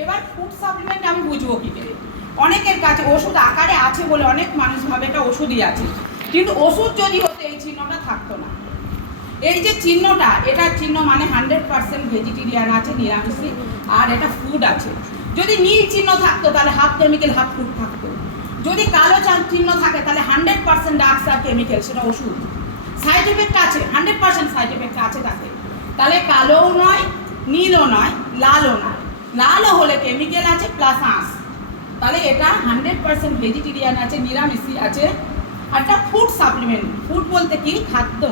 এবার food supplement আমি বুঝবো কী করে? অনেকের কাছে ওষুধ আকারে আছে বলে অনেক মানুষ ভাবে এটা ওষুধই আছে, কিন্তু ওষুধ যদি হতো এই চিহ্নটা থাকতো না। এই যে চিহ্নটা, এটা চিহ্ন মানে 100% ভেজিটেরিয়ান আছে, নিরামিষী, আর এটা ফুড আছে। যদি নীল চিহ্ন থাকতো তাহলে হাফ কেমিক্যাল হাফ ফুড থাকতো। যদি কালো চিহ্ন থাকে তাহলে 100% ডার্কস আর কেমিক্যাল, সেটা ওষুধ। সাইড এফেক্ট আছে, 100% সাইড এফেক্ট আছে তাতে। তাহলে কালোও নয়, নীলও নয়, লালও নয়। লালও হলে কেমিক্যাল আছে প্লাস আঁশ। তাহলে এটা 100% ভেজিটেরিয়ান আছে, নিরামিষী আছে। আর এটা ফুড সাপ্লিমেন্ট। ফুড বলতে কি? খাদ্য।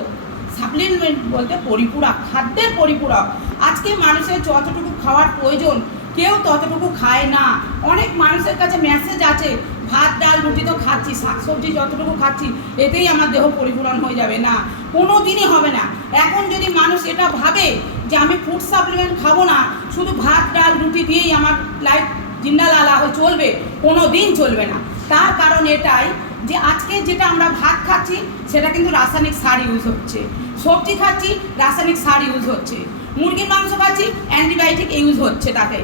সাপ্লিমেন্ট বলতে পরিপূরক, খাদ্যের পরিপূরক। আজকে মানুষের যতটুকু খাওয়ার প্রয়োজন কেউ ততটুকু খায় না। অনেক মানুষের কাছে মেসেজ আছে, ভাত ডাল রুটি তো খাচ্ছি, শাকসবজি যতটুকু খাচ্ছি এতেই আমার দেহ পরিপূরণ হয়ে যাবে। না, কোনো দিনই হবে না। এখন যদি মানুষ এটা ভাবে যে আমি ফুড সাপ্লিমেন্ট খাবো না, শুধু ভাত ডাল রুটি দিয়েই আমার লাইফ জিন্দালালা হয়ে চলবে, কোনো দিন চলবে না। তার কারণ এটাই যে আজকে যেটা আমরা ভাত খাচ্ছি সেটা কিন্তু রাসায়নিক সার ইউজ হচ্ছে, সবজি খাচ্ছি রাসায়নিক সার ইউজ হচ্ছে, মুরগির মাংস খাচ্ছি অ্যান্টিবায়োটিক ইউজ হচ্ছে তাতে।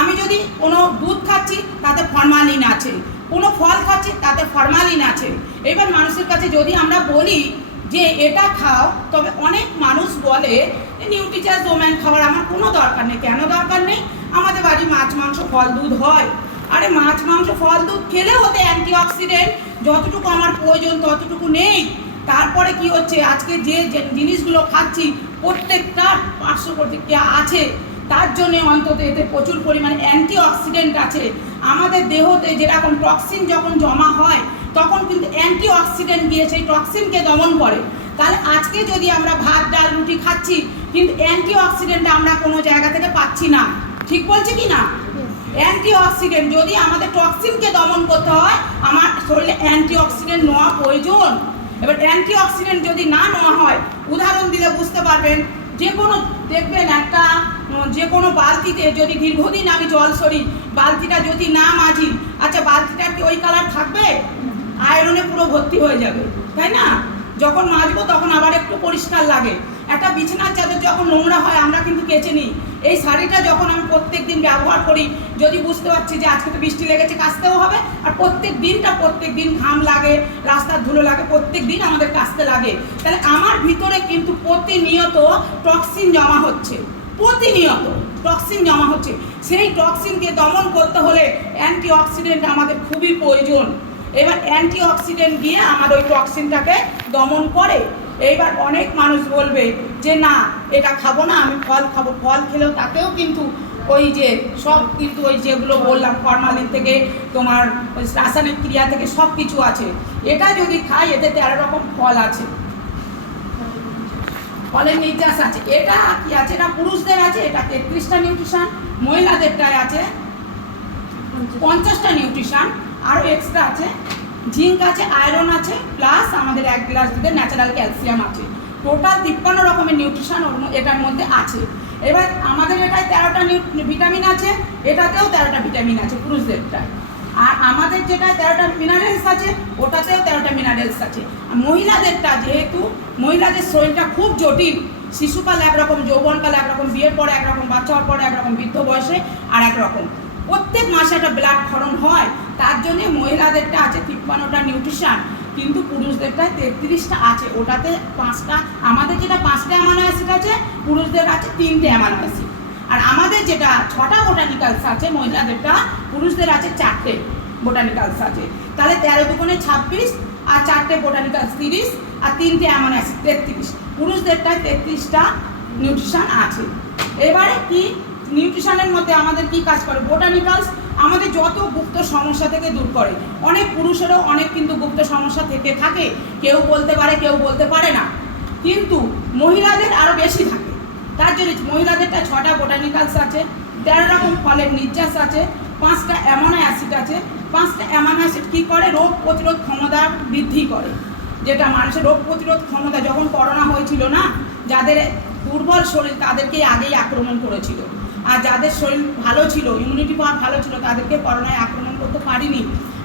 আমি যদি কোনো দুধ খাচ্ছি তাতে ফরমালিন আছে, কোনো ফল খাচ্ছি তাতে ফরমালিন আছে। এবার মানুষের কাছে যদি আমরা বলি যে এটা খাও, তবে অনেক মানুষ বলে নিউট্রিচার্জ ওম্যান খাবার আমার কোনো দরকার নেই। কেন দরকার নেই? আমাদের বাড়ি মাছ মাংস ফল দুধ হয়। আরে মাছ মাংস ফল দুধ খেলেও ওতে অ্যান্টিঅক্সিডেন্ট যতটুকু আমার প্রয়োজন ততটুকু নেই। তারপরে কি হচ্ছে, আজকে যে জিনিসগুলো খাচ্ছি প্রত্যেকটা পার্শ্ব প্রতিক্রিয়া আছে, তার জন্যে অন্তত এতে প্রচুর পরিমাণে অ্যান্টিঅক্সিডেন্ট আছে। আমাদের দেহতে যেরকম টক্সিন যখন জমা হয় তখন কিন্তু অ্যান্টিঅক্সিডেন্ট গিয়ে সেই টক্সিনকে দমন করে। তাহলে আজকে যদি আমরা ভাত ডাল রুটি খাচ্ছি কিন্তু অ্যান্টিঅক্সিডেন্ট আমরা কোনো জায়গা থেকে পাচ্ছি না। ঠিক বলছে কি না? অ্যান্টিঅক্সিডেন্ট যদি আমাদের টক্সিনকে দমন করতে হয়, আমার শরীরে অ্যান্টিঅক্সিডেন্ট নেওয়া প্রয়োজন। এবার অ্যান্টিঅক্সিডেন্ট যদি না নেওয়া হয়, উদাহরণ দিলে বুঝতে পারবেন, যে কোনো দেখবেন একটা যে কোনো বালতিতে যদি দীর্ঘদিন আমি জল সরি, বালতিটা যদি না মাজি, আচ্ছা বালতিটার কি ওই কালার থাকবে? আয়রনে পুরো ভর্তি হয়ে যাবে, তাই না? যখন মাজবো তখন আবার একটু পরিষ্কার লাগে। একটা বিছানার চাদর যখন নোংরা হয় আমরা কিন্তু কেচে নিই। এই শাড়িটা যখন আমি প্রত্যেক দিন ব্যবহার করি, যদি বুঝতে পারছি যে আজকে তো বৃষ্টি লেগেছে কাচতেও হবে, আর প্রত্যেক দিন ঘাম লাগে, রাস্তার ধুলো লাগে, প্রত্যেক দিন আমাদের কাচতে লাগে। তাহলে আমার ভিতরে কিন্তু প্রতিনিয়ত টক্সিন জমা হচ্ছে, প্রতিনিয়ত টক্সিন জমা হচ্ছে। সেই টক্সিনকে দমন করতে হলে অ্যান্টিঅক্সিডেন্ট আমাদের খুবই প্রয়োজন। এবার অ্যান্টিঅক্সিডেন্ট গিয়ে আমার ওই টক্সিনটাকে দমন করে। এইবার অনেক মানুষ বলবে যে না এটা খাবো না, আমি ফল খাবো। ফল খেলেও তাতেও কিন্তু ওই যে সব কিন্তু ওই যেগুলো বললাম ফরমালিন থেকে তোমার ওই রাসায়নিক ক্রিয়া থেকে সব কিছু আছে। এটা যদি খাই এতে 13 রকম ফল আছে, ফলের নির্যাস আছে। এটা কি আছে? এটা পুরুষদের আছে, এটা 33টা নিউট্রিশন, মহিলাদেরটায় আছে 50টা নিউট্রিশন, আরও এক্সট্রা আছে, জিঙ্ক আছে, আয়রন আছে, প্লাস আমাদের 1 গ্লাস দুধে ন্যাচারাল ক্যালসিয়াম আছে। টোটাল 53 রকমের নিউট্রিশন এটার মধ্যে আছে। এবার আমাদের এটায় 13টা ভিটামিন আছে, এটাতেও 13টা ভিটামিন আছে পুরুষদেরটায়। আর আমাদের যেটা 13টা মিনারেলস আছে ওটাতেও 13টা মিনারেলস আছে। আর মহিলাদেরটা যেহেতু মহিলাদের শরীরটা খুব জটিল, শিশুকাল একরকম, যৌবনকাল একরকম, বিয়ের পরে একরকম, বাচ্চা হওয়ার পরে একরকম, বৃদ্ধ বয়সে আর একরকম, প্রত্যেক মাসে একটা ব্লাড ক্ষরণ হয়। তার জন্যে মহিলাদেরটা আছে 53টা নিউট্রিশন, কিন্তু পুরুষদেরটায় 33টা আছে। ওটাতে 5টা, আমাদের যেটা 5টা অ্যামাইনো অ্যাসিড আছে, পুরুষদের আছে 3টে অ্যামাইনো অ্যাসিড। আর আমাদের যেটা 6টা বোটানিক্যালস আছে মহিলাদেরটা, পুরুষদের আছে 4টে বোটানিক্যালস আছে। তাহলে 13 দুগুণে 26, আর 4টে বোটানিক্যালস 30, আর 3টে অ্যামাইনো অ্যাসিড 33। পুরুষদেরটায় 33টা নিউট্রিশন আছে। এবারে কি নিউট্রিশনের মধ্যে আমাদের কি কাজ করে? বোটানিক্যালস আমাদের যত গুপ্ত সমস্যা থেকে দূর করে। অনেক পুরুষেরও অনেক কিন্তু গুপ্ত সমস্যা থেকে থাকে, কেউ বলতে পারে কেউ বলতে পারে না, কিন্তু মহিলাদের আরও বেশি থাকে। তার জন্য মহিলাদেরটা 6টা বোটানিক্যালস আছে, 13 রকম ফলের নির্যাস আছে, 5টা অ্যামাইনো অ্যাসিড আছে। 5টা অ্যামাইনো অ্যাসিড কী করে? রোগ প্রতিরোধ ক্ষমতা বৃদ্ধি করে। যেটা মানুষের রোগ প্রতিরোধ ক্ষমতা, যখন করোনা হয়েছিল না, যাদের দুর্বল শরীর তাদেরকেই আগেই আক্রমণ করেছিল, আর যাদের শরীর ভালো ছিল, ইমিউনিটি পাওয়ার ভালো ছিল, তাদেরকে করোনায় আক্রমণ করতে পারিনি।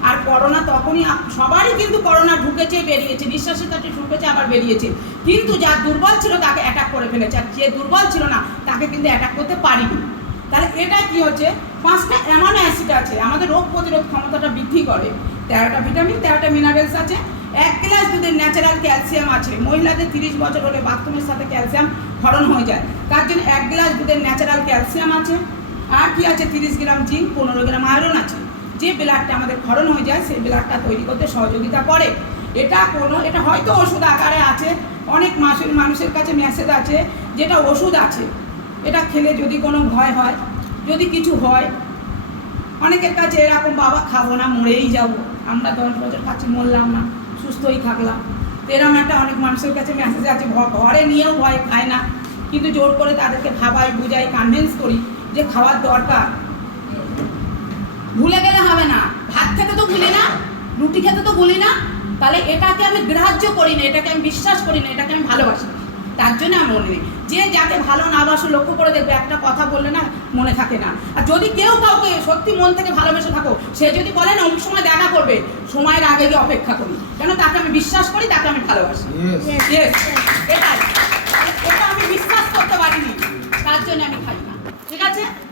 আর করোনা তখনই সবারই কিন্তু করোনা ঢুকেছে বেরিয়েছে, নিঃশ্বাসের কাছে ঢুকেছে আবার বেরিয়েছে, কিন্তু যার দুর্বল ছিল তাকে অ্যাটাক করে ফেলেছে, আর যে দুর্বল ছিল না তাকে কিন্তু অ্যাটাক করতে পারিনি। তাহলে এটা কি হচ্ছে, 5টা অ্যামাইনো অ্যাসিড আছে, আমাদের রোগ প্রতিরোধ ক্ষমতাটা বৃদ্ধি করে, 13টা ভিটামিন, 13টা মিনারেলস আছে, 1 গ্লাস দুধের ন্যাচারাল ক্যালসিয়াম আছে। মহিলাদের 30 বছর হলে বাথরুমের সাথে ক্যালসিয়াম ক্ষরণ হয়ে যায়, তার জন্য 1 গ্লাস দুধের ন্যাচারাল ক্যালসিয়াম আছে। আর কি আছে, 30 গ্রাম জিঙ্ক, 15 গ্রাম আয়রন আছে। যে ব্লাডটা আমাদের ক্ষরণ হয়ে যায় সেই ব্লাডটা তৈরি করতে সহযোগিতা করে। এটা হয়তো ওষুধ আকারে আছে, অনেক মানুষের কাছে মেসেজ আছে যেটা ওষুধ আছে, এটা খেলে যদি কোনো ভয় হয়, যদি কিছু হয়, অনেকের কাছে এরকম বাবা খাবো না, মরেই যাব, আমরা 10 বছর খাচ্ছি, মরলাম না, সুস্থই থাকলাম। এরকম একটা অনেক মানুষের কাছে মেসেজ আছে, ঘরে নিয়েও ভয় খায় না, কিন্তু জোর করে তাদেরকে ভাবাই, বুঝাই, কনভিন্স করি যে খাওয়ার দরকার। ভুলে গেলে হবে না, ভাত খেতে তো ভুলি না, রুটি খেতে তো ভুলি না, তাহলে এটাকে আমি গ্রাহ্য করি না, এটাকে আমি বিশ্বাস করি না, এটাকে আমি ভালোবাসি, তার জন্য আমি মনে নেই। যে যাকে ভালো না বাসো লক্ষ্য করে দেখবে, একটা কথা বললে না মনে থাকে না। আর যদি কেউ কাউকে সত্যি মন থেকে ভালোবেসে থাকো, সে যদি বলে না অমুক সময় দেখা করবে, সময়ের আগে গিয়ে অপেক্ষা করি, কেন তাকে আমি বিশ্বাস করি, তাকে আমি ভালোবাসি। Yes, এটাই।